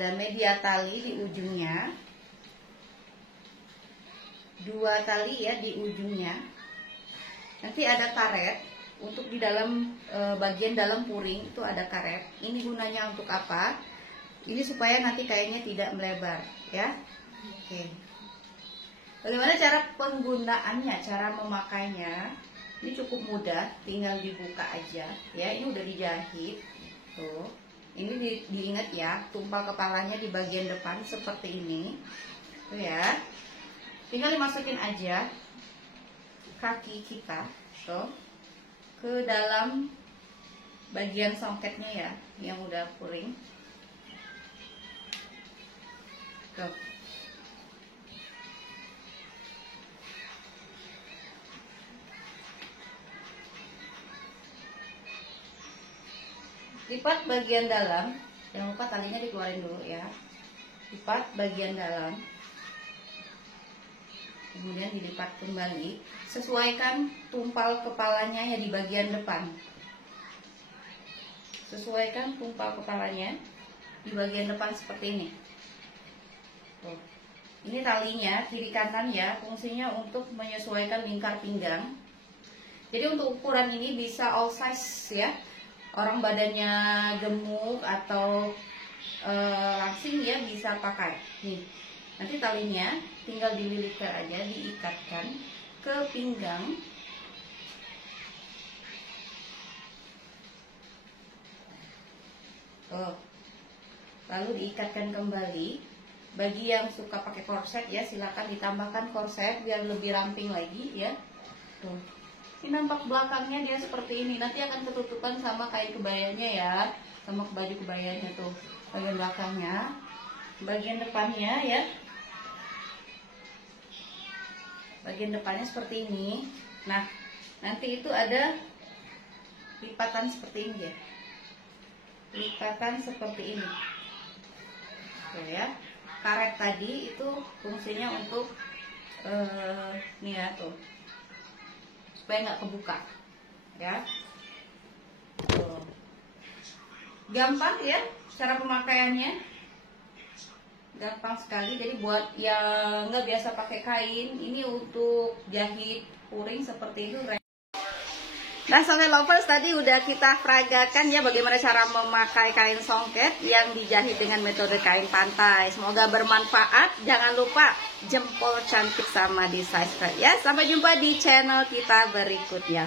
ada media tali di ujungnya, 2 tali ya di ujungnya. Nanti ada karet untuk di dalam bagian dalam puring itu ada karet. Ini gunanya untuk apa? Ini supaya nanti kainnya tidak melebar ya. Oke. Bagaimana cara penggunaannya, cara memakainya? Ini cukup mudah, tinggal dibuka aja ya. Ini udah dijahit tuh. Ini diingat ya, tumpal kepalanya di bagian depan seperti ini tuh ya. Tinggal dimasukin aja kaki kita tuh ke dalam bagian songketnya ya, yang udah puring tuh. Lipat bagian dalam, jangan lupa talinya dikeluarin dulu ya. Lipat bagian dalam, kemudian dilipat kembali. Sesuaikan tumpal kepalanya ya di bagian depan. Sesuaikan tumpal kepalanya di bagian depan seperti ini. Tuh. Ini talinya kiri kanan ya, fungsinya untuk menyesuaikan lingkar pinggang. Jadi untuk ukuran ini bisa all size ya. Orang badannya gemuk atau langsing ya bisa pakai. Nih, nanti talinya tinggal dililitkan aja, diikatkan ke pinggang. Lalu diikatkan kembali. Bagi yang suka pakai korset ya, silakan ditambahkan korset biar lebih ramping lagi ya. Tuh. Ini nampak belakangnya dia seperti ini. Nanti akan ketutupan sama kain kebayanya ya, sama baju kebayanya tuh. Bagian belakangnya, bagian depannya ya. Bagian depannya seperti ini. Nah, nanti itu ada lipatan seperti ini ya. Lipatan seperti ini. Tuh ya. Karet tadi itu fungsinya untuk nih ya tuh. Supaya nggak kebuka ya. Tuh. Gampang ya cara pemakaiannya, gampang sekali. Jadi buat yang nggak biasa pakai kain, ini untuk jahit puring seperti itu. Nah Sobat Lovers, tadi udah kita peragakan ya bagaimana cara memakai kain songket yang dijahit dengan metode kain pantai. Semoga bermanfaat. Jangan lupa jempol cantik sama di subscribe ya. Sampai jumpa di channel kita berikutnya.